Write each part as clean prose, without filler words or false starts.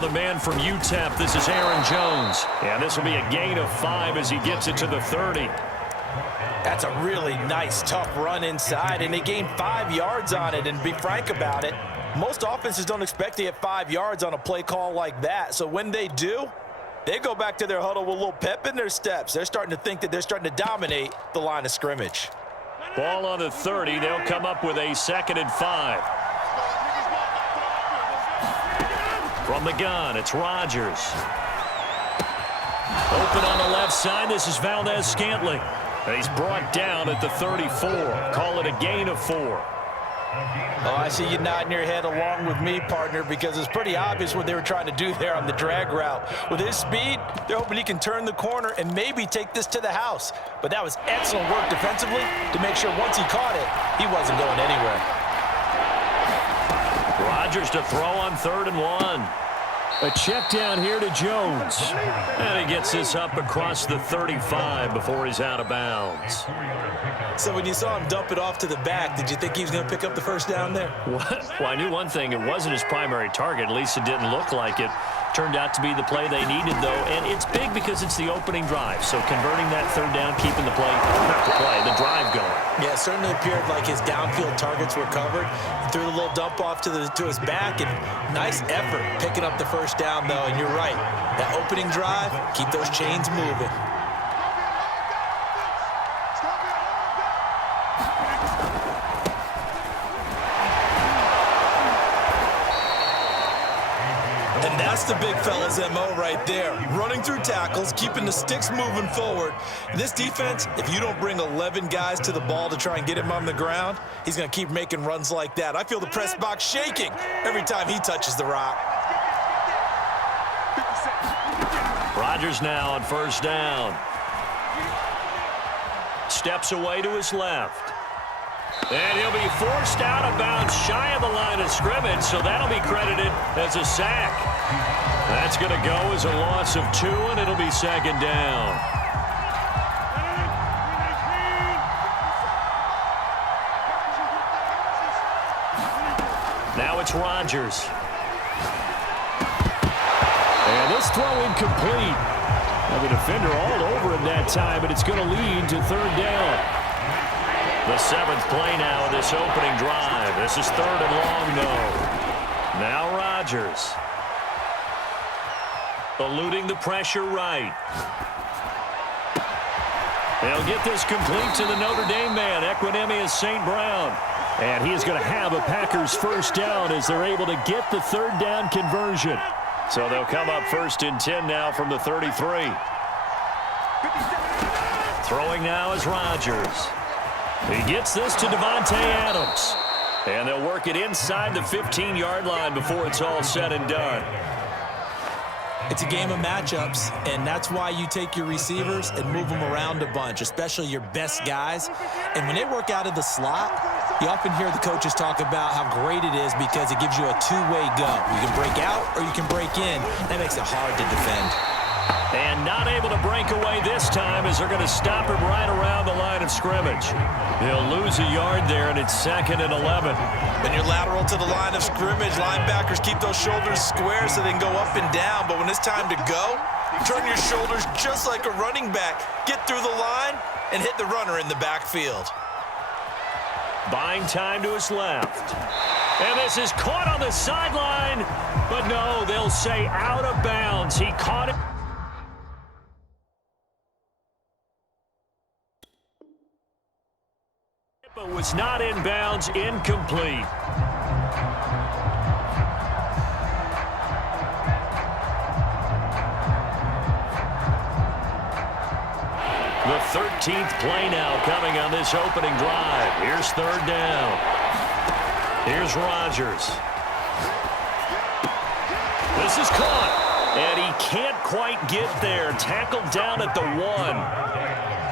now the man from UTEP. This is Aaron Jones. And this will be a gain of 5 as he gets it to the 30. That's a really nice, tough run inside, and they gained 5 yards on it. And to be frank about it, most offenses don't expect to get 5 yards on a play call like that. So when they do, they go back to their huddle with a little pep in their steps. They're starting to think that they're starting to dominate the line of scrimmage. Ball on the 30. They'll come up with a 2nd and 5. From the gun, it's Rodgers. Open on the left side. This is Valdez-Scantling. And he's brought down at the 34. Call it a gain of 4. Oh, I see you nodding your head along with me, partner, because it's pretty obvious what they were trying to do there on the drag route. With his speed, they're hoping he can turn the corner and maybe take this to the house. But that was excellent work defensively to make sure once he caught it, he wasn't going anywhere. Rodgers to throw on 3rd and 1. A check down here to Jones. And he gets this up across the 35 before he's out of bounds. So when you saw him dump it off to the back, did you think he was going to pick up the first down there? Well, I knew one thing. It wasn't his primary target. At least it didn't look like it. Turned out to be the play they needed, though. And it's big because it's the opening drive. So converting that 3rd down, keeping the play, not the play, the drive going. Yeah, it certainly appeared like his downfield targets were covered. He threw the little dump off to his back, and nice effort picking up the first down, though. And you're right, that opening drive, keep those chains moving. And that's the big fella's MO right there. Running through tackles, keeping the sticks moving forward. This defense, if you don't bring 11 guys to the ball to try and get him on the ground, he's going to keep making runs like that. I feel the press box shaking every time he touches the rock. Rodgers now on 1st down. Steps away to his left. And he'll be forced out of bounds shy of the line of scrimmage, so that'll be credited as a sack. That's going to go as a loss of 2, and it'll be 2nd down. Now it's Rodgers. And this throw incomplete. Now the defender all over him that time, but it's going to lead to 3rd down. The 7th play now of this opening drive. This is 3rd and long, though. Now Rodgers. Eluding the pressure right. They'll get this complete to the Notre Dame man, Equinemius St. Brown. And he is going to have a Packers 1st down as they're able to get the 3rd down conversion. So they'll come up 1st and 10 now from the 33. Throwing now is Rodgers. He gets this to Devontae Adams. And they'll work it inside the 15-yard line before it's all said and done. It's a game of matchups, and that's why you take your receivers and move them around a bunch, especially your best guys. And when they work out of the slot, you often hear the coaches talk about how great it is because it gives you a two-way go. You can break out or you can break in. That makes it hard to defend. And not able to break away this time as they're going to stop him right around the line of scrimmage. He'll lose a yard there, and it's 2nd and 11. When you're lateral to the line of scrimmage, linebackers keep those shoulders square so they can go up and down. But when it's time to go, turn your shoulders just like a running back. Get through the line and hit the runner in the backfield. Buying time to his left. And this is caught on the sideline. But no, they'll say out of bounds. He caught it. But was not in bounds, incomplete. The 13th play now coming on this opening drive. Here's 3rd down. Here's Rodgers. This is caught. And he can't quite get there. Tackled down at the 1.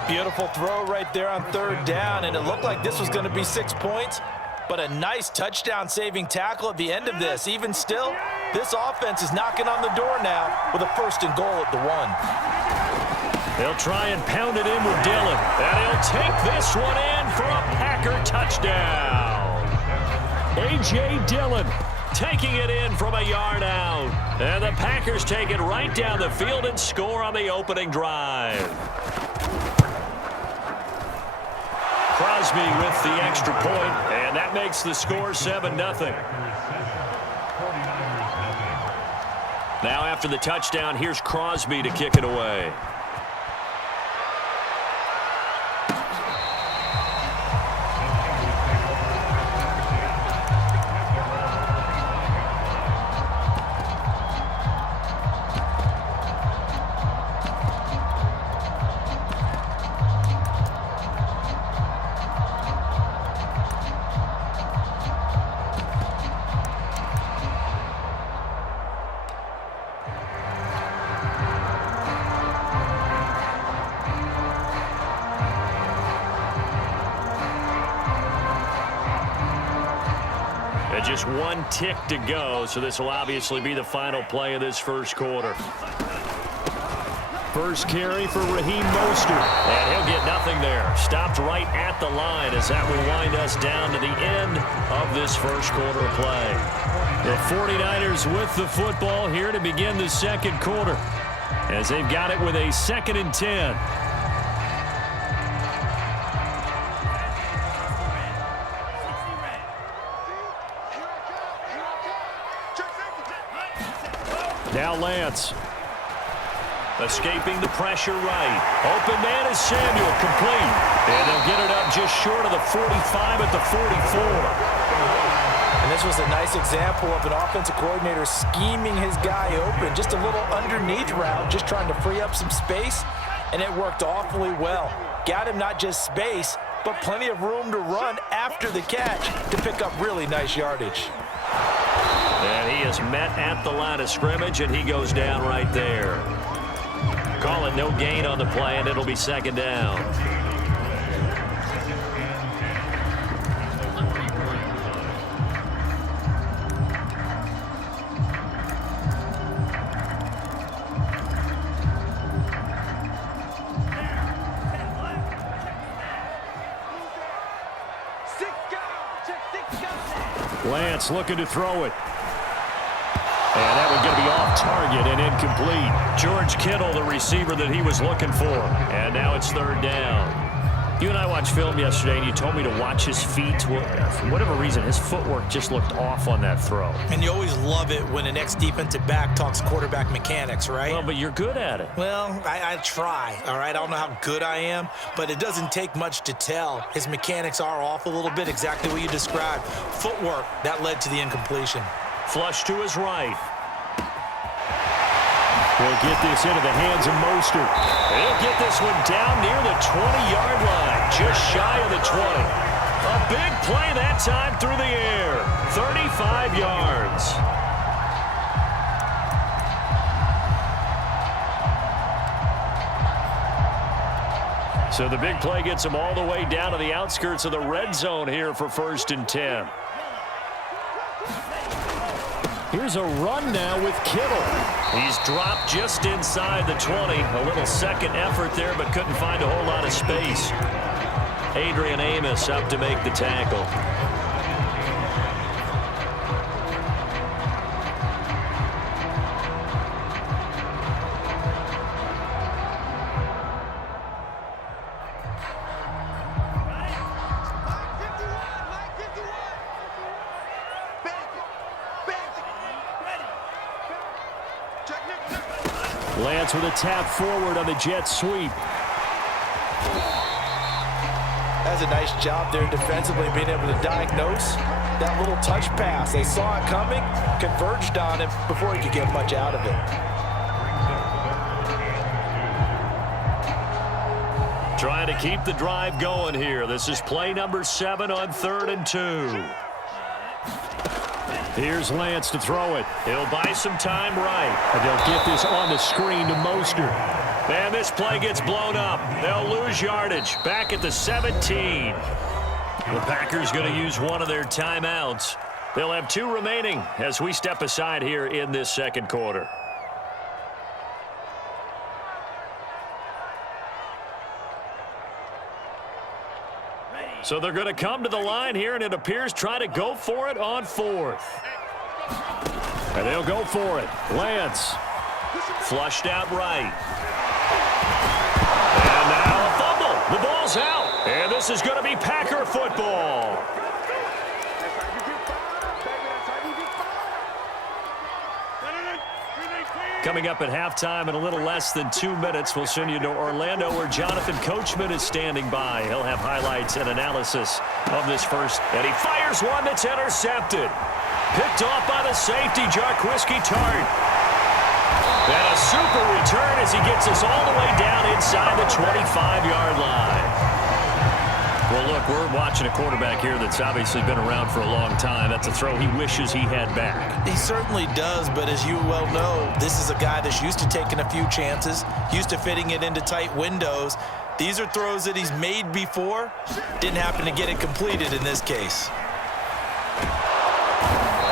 Beautiful throw right there on 3rd down, and it looked like this was going to be 6 points, but a nice touchdown-saving tackle at the end of this. Even still, this offense is knocking on the door now with a 1st and goal at the 1. They'll try and pound it in with Dillon, and he'll take this one in for a Packer touchdown. A.J. Dillon taking it in from a yard out. And the Packers take it right down the field and score on the opening drive. Crosby with the extra point, and that makes the score 7-0. Now after the touchdown, here's Crosby to kick it away. Just one tick to go, so this will obviously be the final play of this first quarter. First carry for Raheem Mostert. And he'll get nothing there. Stopped right at the line as that will wind us down to the end of this first quarter of play. The 49ers with the football here to begin the second quarter, as they've got it with a 2nd and 10. Now Lance. Escaping the pressure right. Open man is Samuel, complete. And they'll get it up just short of the 45 at the 44. And this was a nice example of an offensive coordinator scheming his guy open. Just a little underneath route, just trying to free up some space. And it worked awfully well. Got him not just space, but plenty of room to run after the catch to pick up really nice yardage. And he is met at the line of scrimmage, and he goes down right there. Call it no gain on the play, and it'll be 2nd down. Lance looking to throw it. And that one's going to be off target and incomplete. George Kittle, the receiver that he was looking for. And now it's 3rd down. You and I watched film yesterday, and you told me to watch his feet. For whatever reason, his footwork just looked off on that throw. And you always love it when an ex-defensive back talks quarterback mechanics, right? Well, but you're good at it. Well, I try, all right? I don't know how good I am, but it doesn't take much to tell. His mechanics are off a little bit, exactly what you described. Footwork, that led to the incompletion. Flush to his right. He'll get this into the hands of Mostert. He'll get this one down near the 20-yard line, just shy of the 20. A big play that time through the air. 35 yards. So the big play gets him all the way down to the outskirts of the red zone here for 1st and 10. Here's a run now with Kittle. He's dropped just inside the 20. A little second effort there, but couldn't find a whole lot of space. Adrian Amos up to make the tackle. Lance with a tap forward on the jet sweep. That's a nice job there defensively, being able to diagnose that little touch pass. They saw it coming, converged on him before he could get much out of it. Trying to keep the drive going here. This is play number 7 on 3rd and 2. Here's Lance to throw it. He'll buy some time right. And they'll get this on the screen to Mostert. And this play gets blown up. They'll lose yardage. Back at the 17. The Packers going to use one of their timeouts. They'll have 2 remaining as we step aside here in this second quarter. So they're going to come to the line here, and it appears try to go for it on 4th. And they'll go for it. Lance. Flushed out right. And now a fumble. The ball's out. And this is going to be Packer football. Coming up at halftime in a little less than 2 minutes, we'll send you to Orlando where Jonathan Coachman is standing by. He'll have highlights and analysis of this first. And he fires one that's intercepted. Picked off by the safety, Jarquiski Tart. And a super return as he gets us all the way down inside the 25-yard line. Well, look, we're watching a quarterback here that's obviously been around for a long time. That's a throw he wishes he had back. He certainly does, but as you well know, this is a guy that's used to taking a few chances, used to fitting it into tight windows. These are throws that he's made before. Didn't happen to get it completed in this case.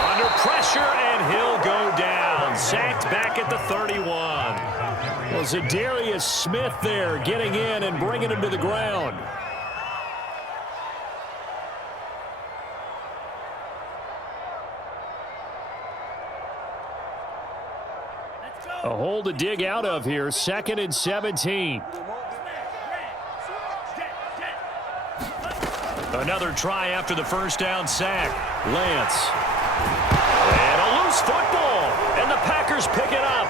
Under pressure, and he'll go down. Sacked back at the 31. Well, Zadarius Smith there getting in and bringing him to the ground. A hole to dig out of here. 2nd and 17. Another try after the first down sack. Lance. And a loose football. And the Packers pick it up.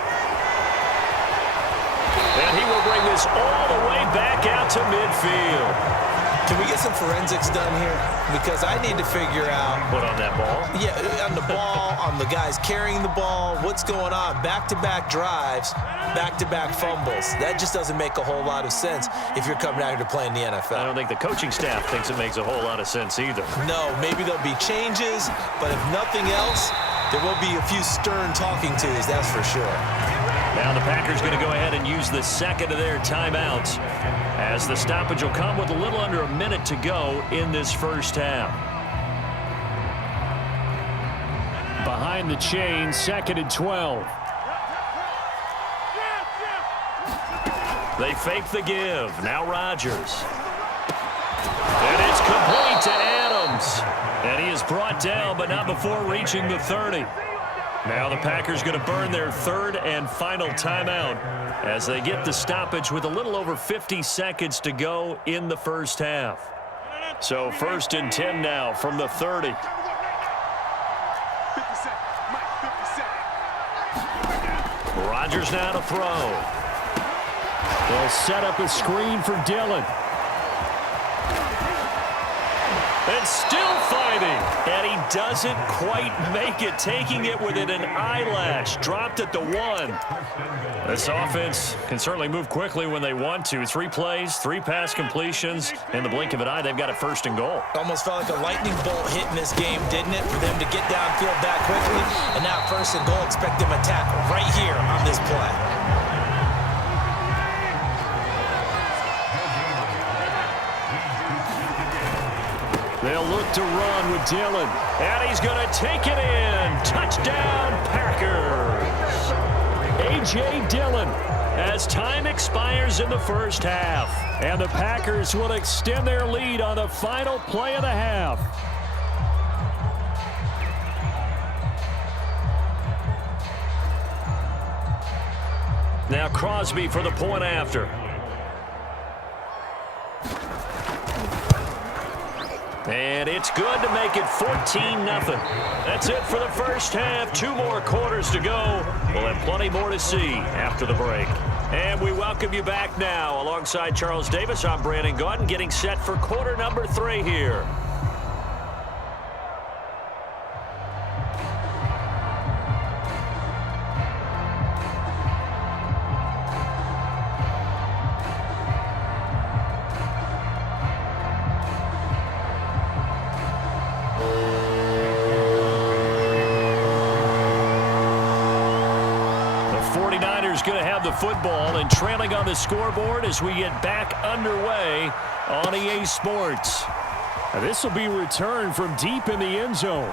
And he will bring this all the way back out to midfield. Can we get some forensics done here? Because I need to figure out. What, on that ball? Yeah, on the ball, on the guys carrying the ball. What's going on? Back-to-back drives, back-to-back fumbles. That just doesn't make a whole lot of sense if you're coming out here to play in the NFL. I don't think the coaching staff thinks it makes a whole lot of sense either. No, maybe there'll be changes, but if nothing else, there will be a few stern talking tos, that's for sure. Now the Packers going to go ahead and use the second of their timeouts as the stoppage will come with a little under a minute to go in this first half. Behind the chain, 2nd and 12. They fake the give. Now Rodgers. And it's complete to Adams. And he is brought down, but not before reaching the 30. Now the Packers going to burn their 3rd and final timeout as they get the stoppage with a little over 50 seconds to go in the first half. So 1st and 10 now from the 30. Rodgers now to throw. They'll set up a screen for Dillon. And still fighting. And he doesn't quite make it, taking it within an eyelash. Dropped at the 1. This offense can certainly move quickly when they want to. 3 plays, 3 pass completions. In the blink of an eye, they've got it 1st and goal. Almost felt like a lightning bolt hit in this game, didn't it? For them to get downfield that quickly. And now 1st and goal, expect them to tackle right here on this play. They'll look to run with Dillon. And he's going to take it in. Touchdown, Packers. A.J. Dillon as time expires in the first half. And the Packers will extend their lead on the final play of the half. Now Crosby for the point after. And it's good to make it 14-0. That's it for the first half. 2 more quarters to go. We'll have plenty more to see after the break. And we welcome you back now. Alongside Charles Davis, I'm Brandon Gaudin, getting set for quarter number 3 here. Going to have the football and trailing on the scoreboard as we get back underway on EA Sports. This will be returned from deep in the end zone.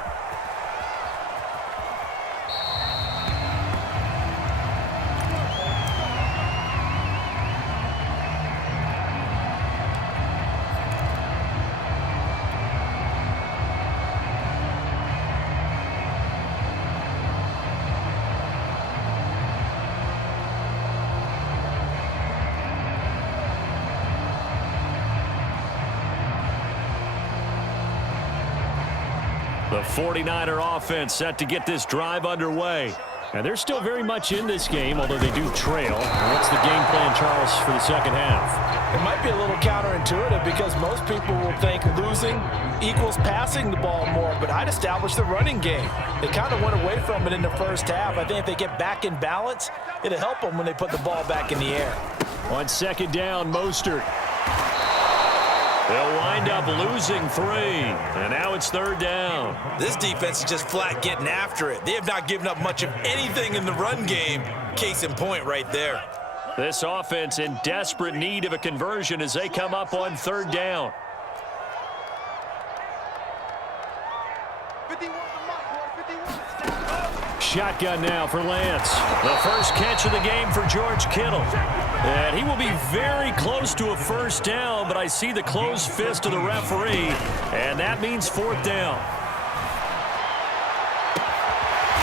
The 49er offense set to get this drive underway. And they're still very much in this game, although they do trail. What's the game plan, Charles, for the second half? It might be a little counterintuitive because most people will think losing equals passing the ball more, but I'd establish the running game. They kind of went away from it in the first half. I think if they get back in balance, it'll help them when they put the ball back in the air. On second down, Mostert. They'll wind up losing 3, and now it's third down. This defense is just flat getting after it. They have not given up much of anything in the run game. Case in point right there. This offense in desperate need of a conversion as they come up on third down. Shotgun now for Lance. The first catch of the game for George Kittle. And he will be very close to a first down, but I see the closed fist of the referee, and that means fourth down.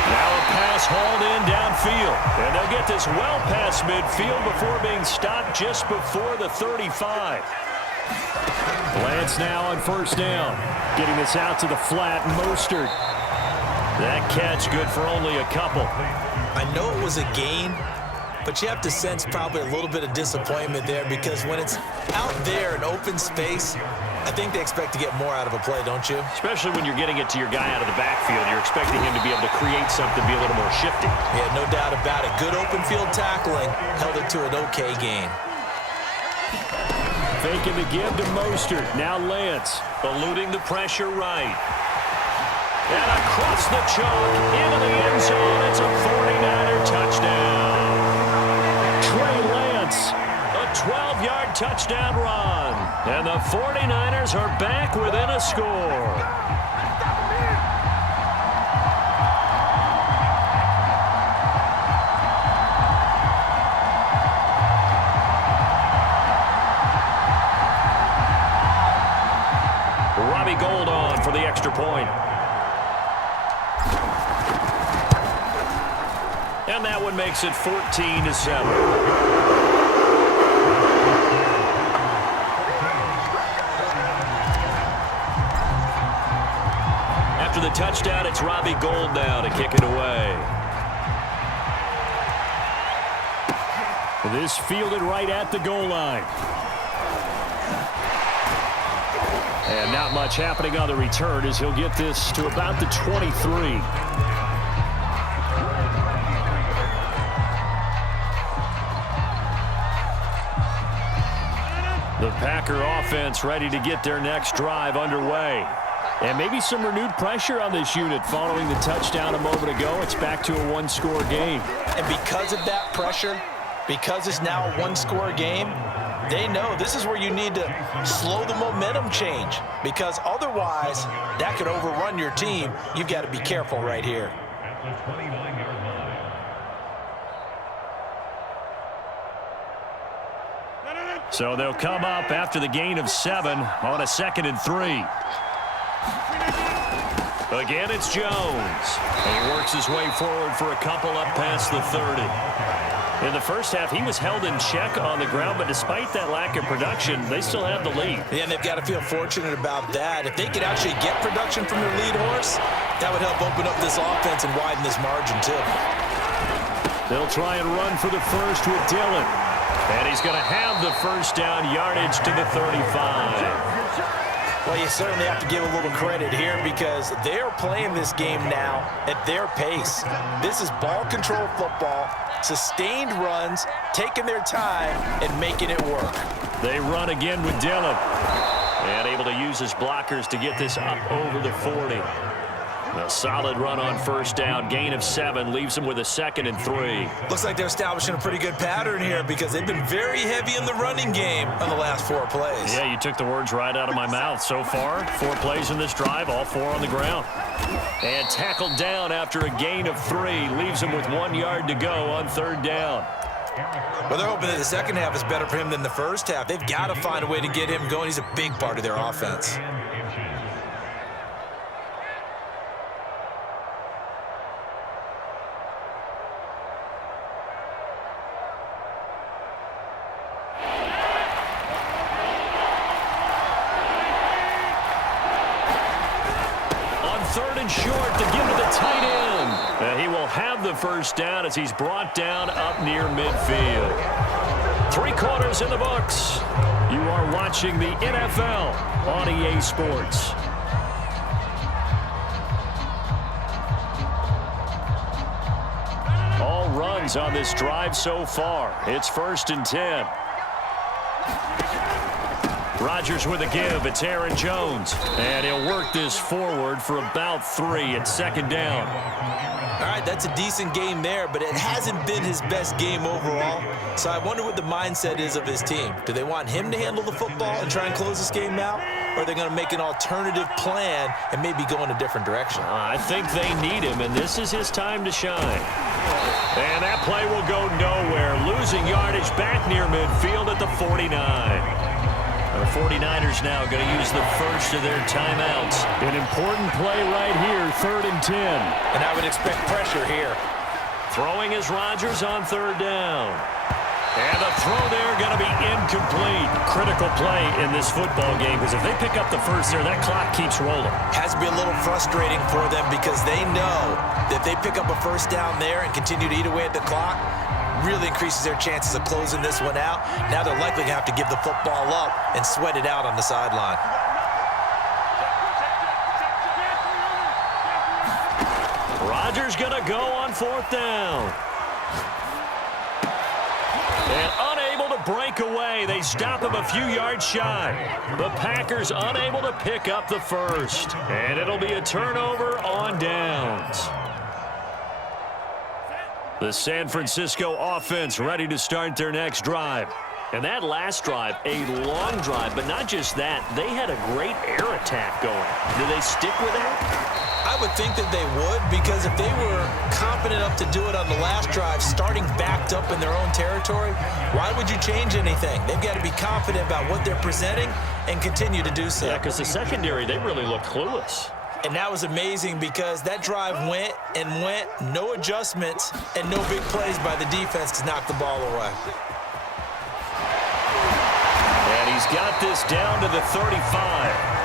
Now a pass hauled in downfield, and they'll get this well past midfield before being stopped just before the 35. Lance now on first down, getting this out to the flat. Mostert. That catch good for only a couple. I know it was a gain, but you have to sense probably a little bit of disappointment there because when it's out there in open space, I think they expect to get more out of a play, don't you? Especially when you're getting it to your guy out of the backfield. You're expecting him to be able to create something, be a little more shifty. Yeah, no doubt about it. Good open field tackling held it to an okay gain. Faking the give to Mostert. Now Lance eluding the pressure right. And across the chalk into the end zone. It's a 49er touchdown. Trey Lance, a 12-yard touchdown run. And the 49ers are back within a score. Robbie Gould on for the extra point. And that one makes it 14-7. After the touchdown, it's Robbie Gould now to kick it away. This fielded right at the goal line. And not much happening on the return as he'll get this to about the 23. The Packer offense ready to get their next drive underway. And maybe some renewed pressure on this unit following the touchdown a moment ago. It's back to a one-score game. And because of that pressure, because it's now a one-score game, they know this is where you need to slow the momentum change. Because otherwise, that could overrun your team. You've got to be careful right here. So they'll come up after the gain of 7 on a 2nd and 3. Again, it's Jones. And he works his way forward for a couple up past the 30. In the first half, he was held in check on the ground, but despite that lack of production, they still have the lead. Yeah, and they've got to feel fortunate about that. If they could actually get production from their lead horse, that would help open up this offense and widen this margin, too. They'll try and run for the first with Dillon. And he's going to have the first down, yardage to the 35. Well, you certainly have to give a little credit here because they're playing this game now at their pace. This is ball control football, sustained runs, taking their time and making it work. They run again with Dillon. And able to use his blockers to get this up over the 40. A solid run on first down. Gain of 7 leaves them with a 2nd and 3. Looks like they're establishing a pretty good pattern here because they've been very heavy in the running game on the last 4 plays. Yeah, you took the words right out of my mouth. So far, 4 plays in this drive, all 4 on the ground. And tackled down after a gain of 3. Leaves him with 1 yard to go on third down. Well, they're hoping that the second half is better for him than the first half. They've got to find a way to get him going. He's a big part of their offense. have the first down as he's brought down up near midfield. 3 quarters in the books. You are watching the NFL on EA Sports. All runs on this drive so far. It's 1st and 10. Rodgers with a give. It's Aaron Jones. And he'll work this forward for about 3 at 2nd down. All right, that's a decent game there, but it hasn't been his best game overall. So I wonder what the mindset is of his team. Do they want him to handle the football and try and close this game out? Or are they going to make an alternative plan and maybe go in a different direction? I think they need him, and this is his time to shine. And that play will go nowhere. Losing yardage back near midfield at the 49. The 49ers now going to use the first of their timeouts. An important play right here, 3rd and 10. And I would expect pressure here. Throwing is Rodgers on 3rd down. And the throw there going to be incomplete. Critical play in this football game because if they pick up the first there, that clock keeps rolling. Has to be a little frustrating for them because they know that if they pick up a first down there and continue to eat away at the clock, really increases their chances of closing this one out. Now they're likely going to have to give the football up and sweat it out on the sideline. Rodgers going to go on 4th down. And unable to break away. They stop him a few yards shy. The Packers unable to pick up the first. And it'll be a turnover on downs. The San Francisco offense ready to start their next drive. And that last drive, a long drive, but not just that. They had a great air attack going. Do they stick with that? I would think that they would, because if they were confident enough to do it on the last drive, starting backed up in their own territory, why would you change anything? They've got to be confident about what they're presenting and continue to do so. Yeah, because the secondary, they really looked clueless. And that was amazing because that drive went and went, no adjustments, and no big plays by the defense to knock the ball away. And he's got this down to the 35.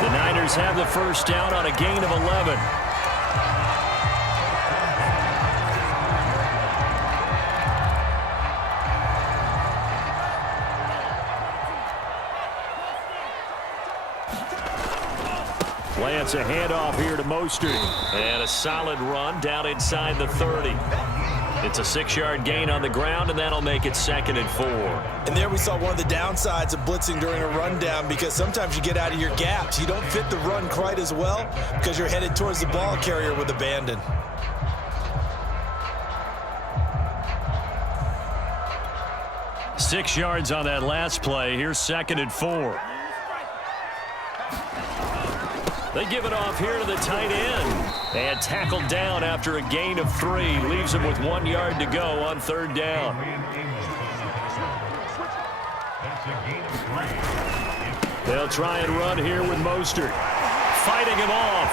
The Niners have the first down on a gain of 11. Lance a handoff here to Mostert. And a solid run down inside the 30. It's a 6-yard gain on the ground, and that'll make it 2nd and 4. And there we saw one of the downsides of blitzing during a rundown, because sometimes you get out of your gaps. You don't fit the run quite as well because you're headed towards the ball carrier with abandon. Six yards on that last play. Here's 2nd and 4. They give it off here to the tight end. And tackled down after a gain of 3. Leaves him with 1 yard to go on 3rd down. They'll try and run here with Mostert. Fighting him off.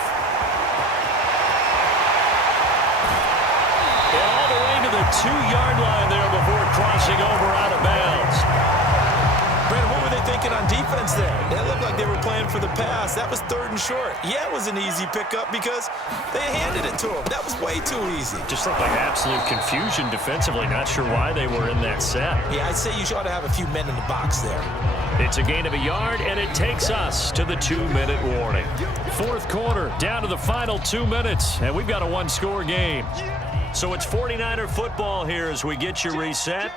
And all the way to the 2-yard line there before crossing over out of bounds. Brandon, what were they thinking on defense there? They looked like they were playing for the pass. That was 3rd and short. Yeah, it was an easy pickup because they handed it to him. That was way too easy. Just looked like absolute confusion defensively. Not sure why they were in that set. Yeah, I'd say you ought to have a few men in the box there. It's a gain of 1 yard, and it takes us to the 2-minute warning. 4th quarter, down to the final 2 minutes, and we've got a 1-score game. So it's 49er football here as we get you reset.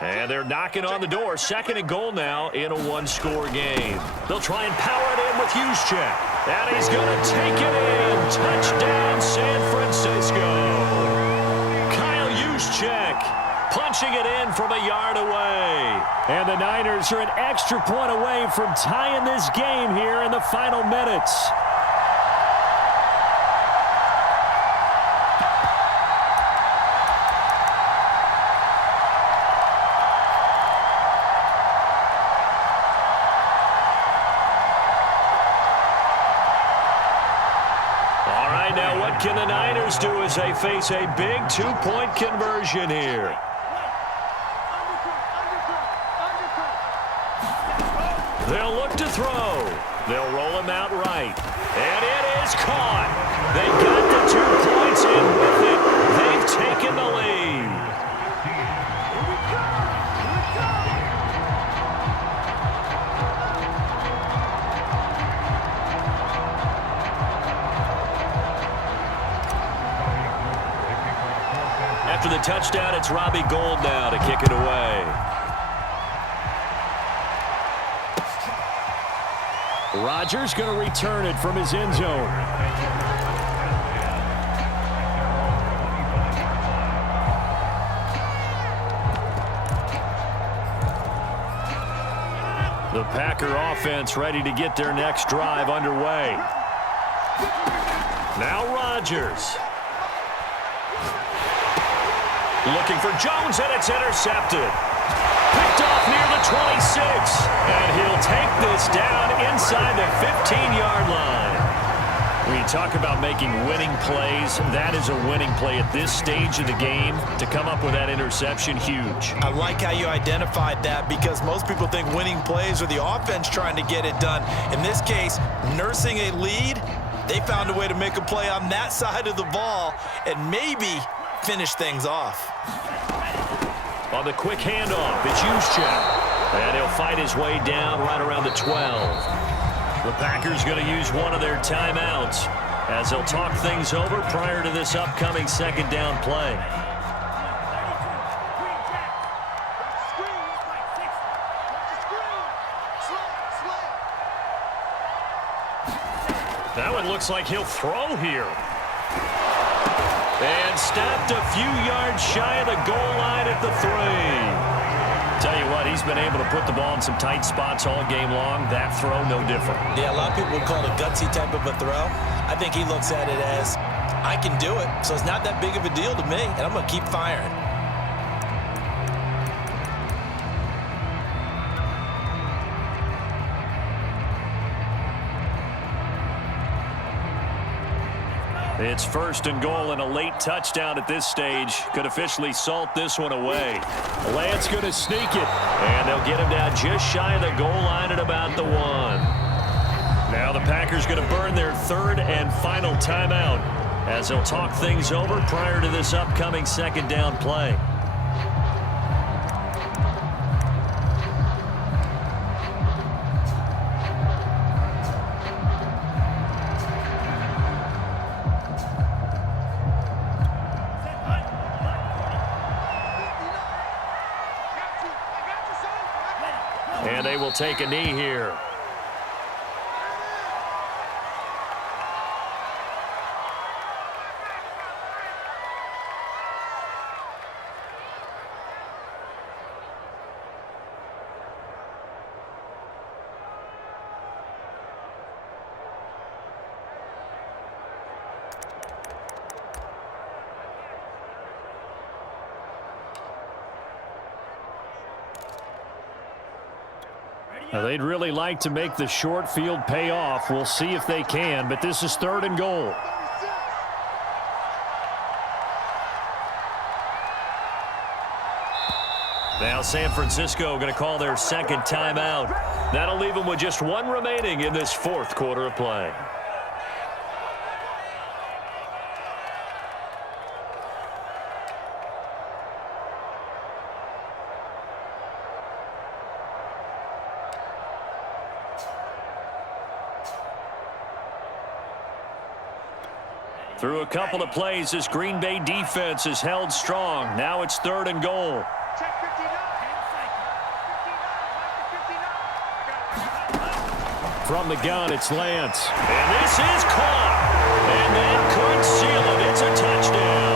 And they're knocking on the door. 2nd and goal now in a 1-score game. They'll try and power it in with Juszczyk. And he's going to take it in. Touchdown, San Francisco. Kyle Juszczyk punching it in from a yard away. And the Niners are an extra point away from tying this game here in the final minutes. What can the Niners do as they face a big 2-point conversion here? They'll look to throw. They'll roll him out right. And it is caught. They got the 2 points, and with it, they've taken the lead. After the touchdown, it's Robbie Gould now to kick it away. Rodgers going to return it from his end zone. The Packer offense ready to get their next drive underway. Now Rodgers. Looking for Jones, and it's intercepted. Picked off near the 26, and he'll take this down inside the 15-yard line. When you talk about making winning plays, that is a winning play at this stage of the game. To come up with that interception, huge. I like how you identified that, because most people think winning plays are the offense trying to get it done. In this case, nursing a lead, they found a way to make a play on that side of the ball and maybe finish things off. On the quick handoff, it's Juszczyk. And he'll fight his way down right around the 12. The Packers going to use one of their timeouts as they'll talk things over prior to this upcoming second down play. That one looks like he'll throw here. And stopped a few yards shy of the goal line at the 3. Tell you what, he's been able to put the ball in some tight spots all game long. That throw, no different. Yeah, a lot of people would call it a gutsy type of a throw. I think he looks at it as, I can do it, so it's not that big of a deal to me, and I'm going to keep firing. It's 1st and goal, and a late touchdown at this stage could officially salt this one away. Lance going to sneak it, and they'll get him down just shy of the goal line at about the 1. Now the Packers going to burn their 3rd and final timeout as they'll talk things over prior to this upcoming second down play. And they will take a knee here. Now, they'd really like to make the short field pay off. We'll see if they can, but this is 3rd and goal. Now San Francisco going to call their 2nd timeout. That'll leave them with just 1 remaining in this 4th quarter of play. Through a couple of plays, this Green Bay defense is held strong. Now it's 3rd and goal. From the gun, it's Lance. And this is caught. And that could seal it. It's a touchdown.